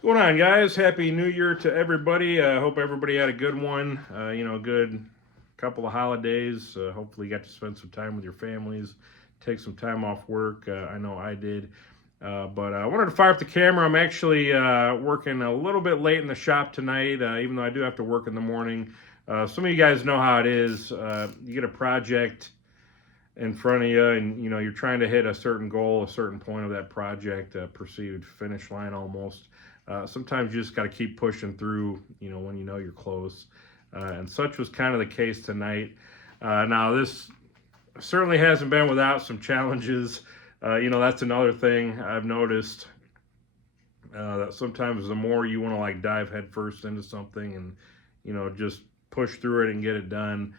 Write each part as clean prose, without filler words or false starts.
What's going on, guys? Happy New Year to everybody. I hope everybody had a good one. A good couple of holidays. Hopefully, you got to spend some time with your families, take some time off work. I know I did. But I wanted to fire up the camera. I'm actually working a little bit late in the shop tonight, even though I do have to work in the morning. Some of you guys know how it is. You get a project in front of you, and you're trying to hit a certain goal, a certain point of that project, perceived finish line almost. Sometimes you just got to keep pushing through, when you're close. And such was kind of the case tonight. Now, this certainly hasn't been without some challenges. That's another thing I've noticed, that sometimes the more you want to like dive headfirst into something and, just push through it and get it done,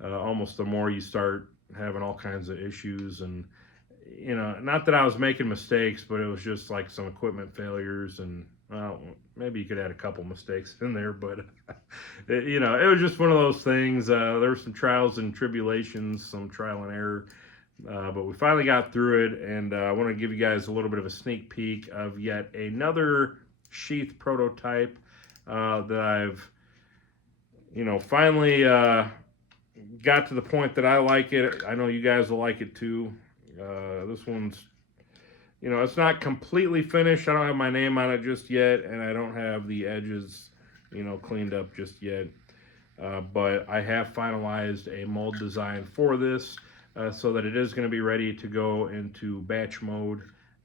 almost the more you start having all kinds of issues. And, not that I was making mistakes, but it was just like some equipment failures, and well, maybe you could add a couple mistakes in there, but it was just one of those things. There were some trials and tribulations, some trial and error, but we finally got through it. And I want to give you guys a little bit of a sneak peek of yet another sheath prototype that I've, finally got to the point that I like it. I know you guys will like it too. This one's, it's not completely finished. I don't have my name on it just yet, and I don't have the edges, cleaned up just yet. But I have finalized a mold design for this, so that it is going to be ready to go into batch mode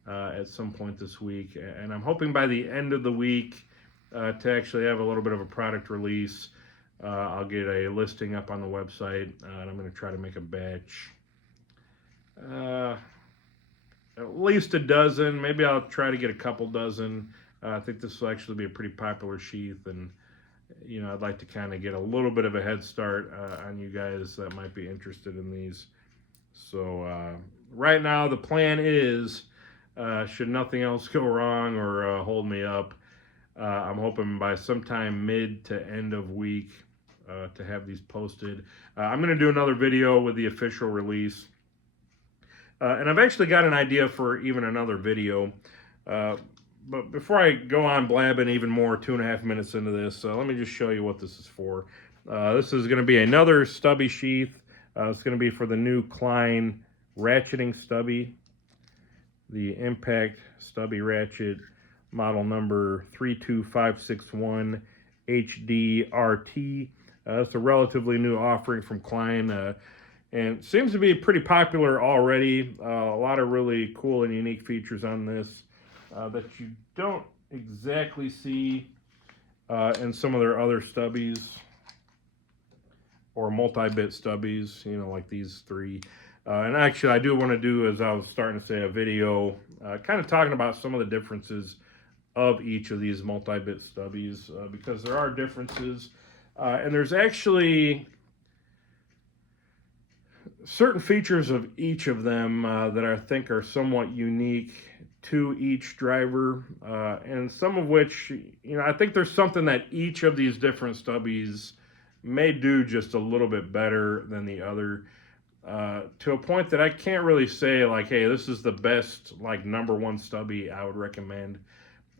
at some point this week. And I'm hoping by the end of the week to actually have a little bit of a product release. I'll get a listing up on the website, and I'm going to try to make a batch. At least a dozen. Maybe I'll try to get a couple dozen. I think this will actually be a pretty popular sheath, and I'd like to kind of get a little bit of a head start on you guys that might be interested in these. So right now the plan is, should nothing else go wrong or hold me up, I'm hoping by sometime mid to end of week to have these posted. I'm going to do another video with the official release. And I've actually got an idea for even another video. But before I go on blabbing even more, 2.5 minutes into this, let me just show you what this is for. This is going to be another stubby sheath. It's going to be for the new Klein ratcheting stubby, the Impact Stubby Ratchet, model number 32561 HDRT. It's a relatively new offering from Klein. And seems to be pretty popular already. A lot of really cool and unique features on this that you don't exactly see in some of their other stubbies or multi-bit stubbies, like these three. And actually, I do want to do, as I was starting to say, a video kind of talking about some of the differences of each of these multi-bit stubbies, because there are differences. And there's actually certain features of each of them that I think are somewhat unique to each driver, and some of which, I think there's something that each of these different stubbies may do just a little bit better than the other, to a point that I can't really say like, hey, this is the best, like, number one stubby I would recommend.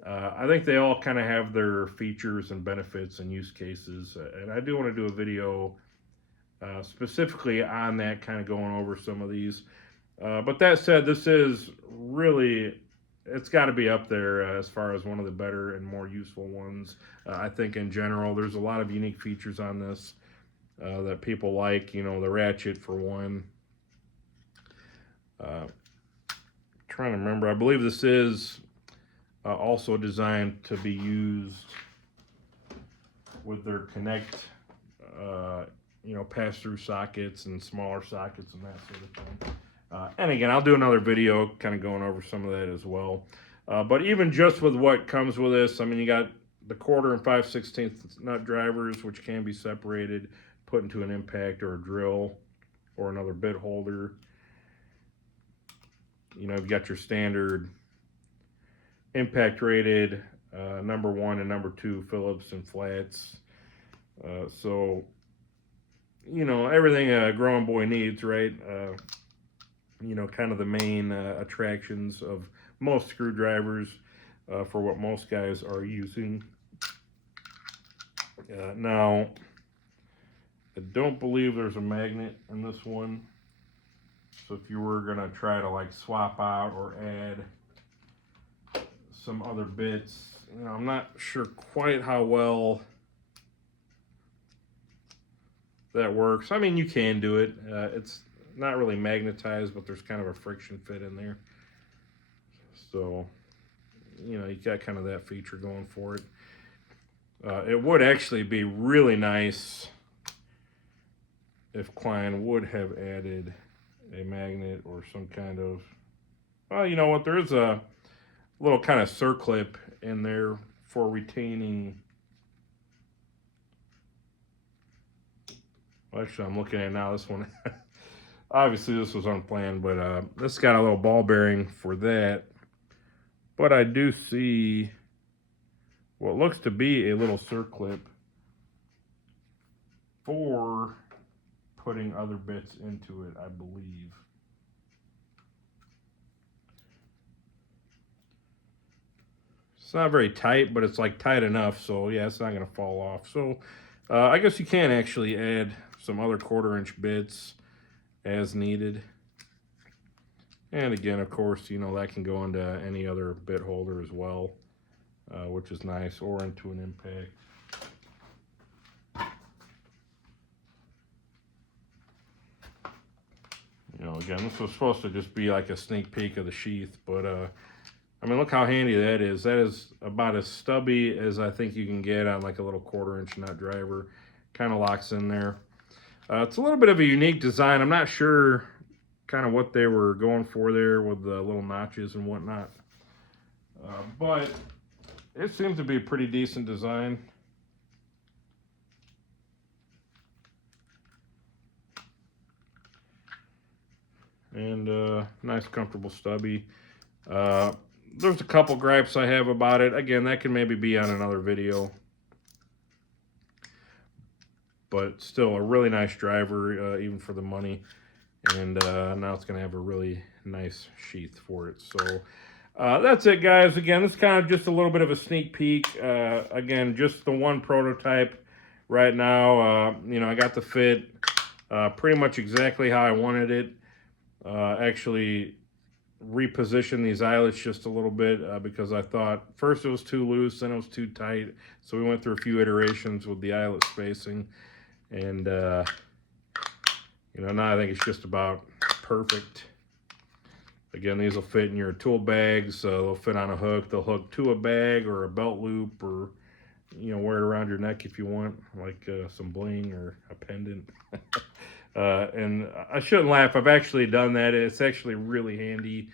I think they all kind of have their features and benefits and use cases, and I do want to do a video specifically on that, kind of going over some of these. But that said, this is really, it's got to be up there as far as one of the better and more useful ones. I think in general, there's a lot of unique features on this that people like, the ratchet for one. Trying to remember, I believe this is also designed to be used with their connect, pass-through sockets and smaller sockets and that sort of thing. And again, I'll do another video kind of going over some of that as well. But even just with what comes with this, I mean, you got the 1/4 and 5/16 nut drivers, which can be separated, put into an impact or a drill or another bit holder. You've got your standard impact rated number 1 and number 2 Phillips and flats. So everything a growing boy needs, right? Kind of the main attractions of most screwdrivers. for what most guys are using. Now, I don't believe there's a magnet in this one. So if you were gonna try to like swap out or add some other bits, you know, I'm not sure quite how well that works. I mean, you can do it. It's not really magnetized, but there's kind of a friction fit in there. So, you know, you got kind of that feature going for it. It would actually be really nice if Klein would have added a magnet or some kind of, well, you know what, there is a little kind of circlip in there for retaining. Well, actually, I'm looking at it now, this one. Obviously, this was unplanned, but this got a little ball bearing for that. But I do see what looks to be a little circlip for putting other bits into it, I believe. It's not very tight, but it's like tight enough, so yeah, it's not gonna fall off. So I guess you can actually add some other 1/4-inch bits as needed. And again, of course, you know, that can go into any other bit holder as well, which is nice, or into an impact. You know, again, this was supposed to just be like a sneak peek of the sheath, but I mean, look how handy that is. That is about as stubby as I think you can get on like a little 1/4-inch nut driver. Kind of locks in there. It's a little bit of a unique design. I'm not sure kind of what they were going for there with the little notches and whatnot. But it seems to be a pretty decent design. And nice comfortable stubby. There's a couple gripes I have about it. Again, that can maybe be on another video. But still a really nice driver, even for the money. And now it's going to have a really nice sheath for it. So that's it, guys. Again, this is kind of just a little bit of a sneak peek. Again, just the one prototype right now. You know, I got the fit pretty much exactly how I wanted it. Actually reposition these eyelets just a little bit because I thought first it was too loose, then it was too tight. So we went through a few iterations with the eyelet spacing. And you know, now I think it's just about perfect. Again, these will fit in your tool bags. They'll fit on a hook. They'll hook to a bag or a belt loop, or, you know, wear it around your neck if you want, like some bling or a pendant. And I shouldn't laugh. I've actually done that. It's actually really handy.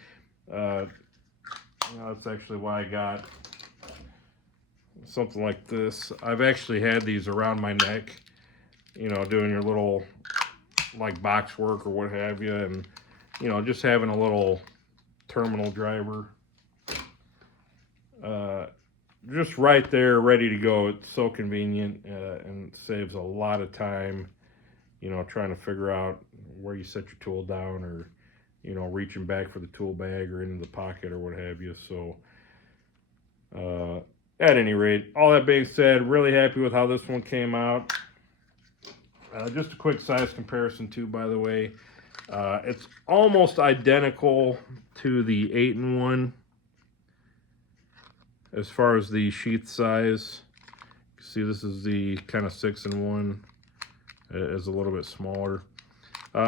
That's actually why I got something like this. I've actually had these around my neck, you know, doing your little like box work or what have you, and you know, just having a little terminal driver just right there ready to go. It's so convenient and saves a lot of time, you know, trying to figure out where you set your tool down, or, you know, reaching back for the tool bag or into the pocket or what have you. So at any rate, all that being said, really happy with how this one came out. Just a quick size comparison too, by the way. It's almost identical to the 8-in-1 as far as the sheath size. See, this is the kind of 6-in-1. Is a little bit smaller.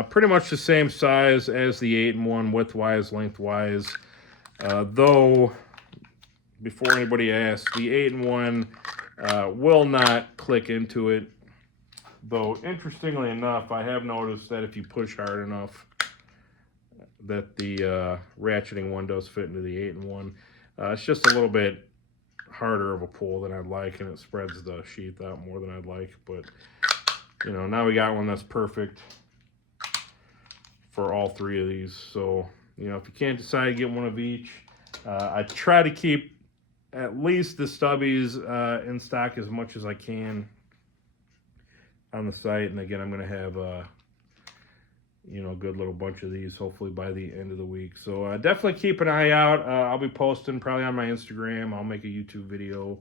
Pretty much the same size as the 8-in-1, width-wise, length-wise. Though, before anybody asks, the 8-in-1 will not click into it. Though, interestingly enough, I have noticed that if you push hard enough, that the ratcheting one does fit into the 8-in-1. It's just a little bit harder of a pull than I'd like, and it spreads the sheath out more than I'd like. But, you know, now we got one that's perfect for all three of these. So, you know, if you can't decide, get one of each. I try to keep at least the stubbies in stock as much as I can on the site. And again, I'm going to have you know, a good little bunch of these hopefully by the end of the week. So definitely keep an eye out. I'll be posting probably on my Instagram. I'll make a YouTube video,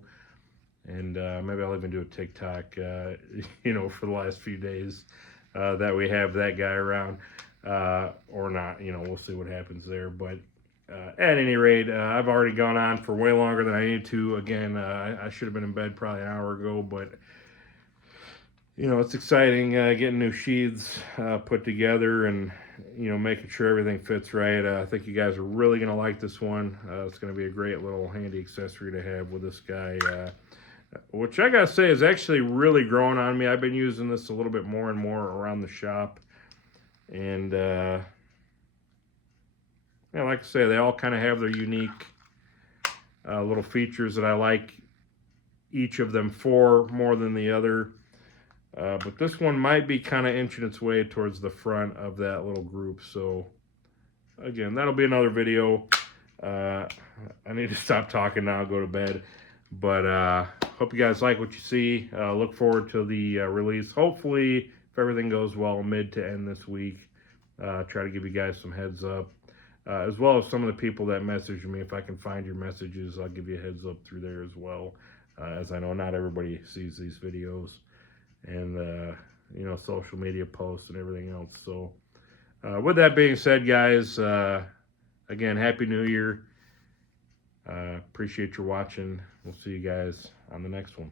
and maybe I'll even do a TikTok, you know, for the last few days that we have that guy around, or not. You know, we'll see what happens there. But at any rate, I've already gone on for way longer than I need to. Again, I should have been in bed probably an hour ago, but you know, it's exciting getting new sheaths put together and, you know, making sure everything fits right. I think you guys are really going to like this one. It's going to be a great little handy accessory to have with this guy, which I got to say is actually really growing on me. I've been using this a little bit more and more around the shop. And, yeah, like I say, they all kind of have their unique little features that I like each of them for more than the other. But this one might be kind of inching its way towards the front of that little group. So, again, that'll be another video. I need to stop talking now, go to bed. But hope you guys like what you see. Look forward to the release. Hopefully, if everything goes well, mid to end this week. Try to give you guys some heads up. As well as some of the people that message me. If I can find your messages, I'll give you a heads up through there as well. As I know, not everybody sees these videos. And, you know, social media posts and everything else. So, with that being said, guys, again, Happy New Year. Appreciate your watching. We'll see you guys on the next one.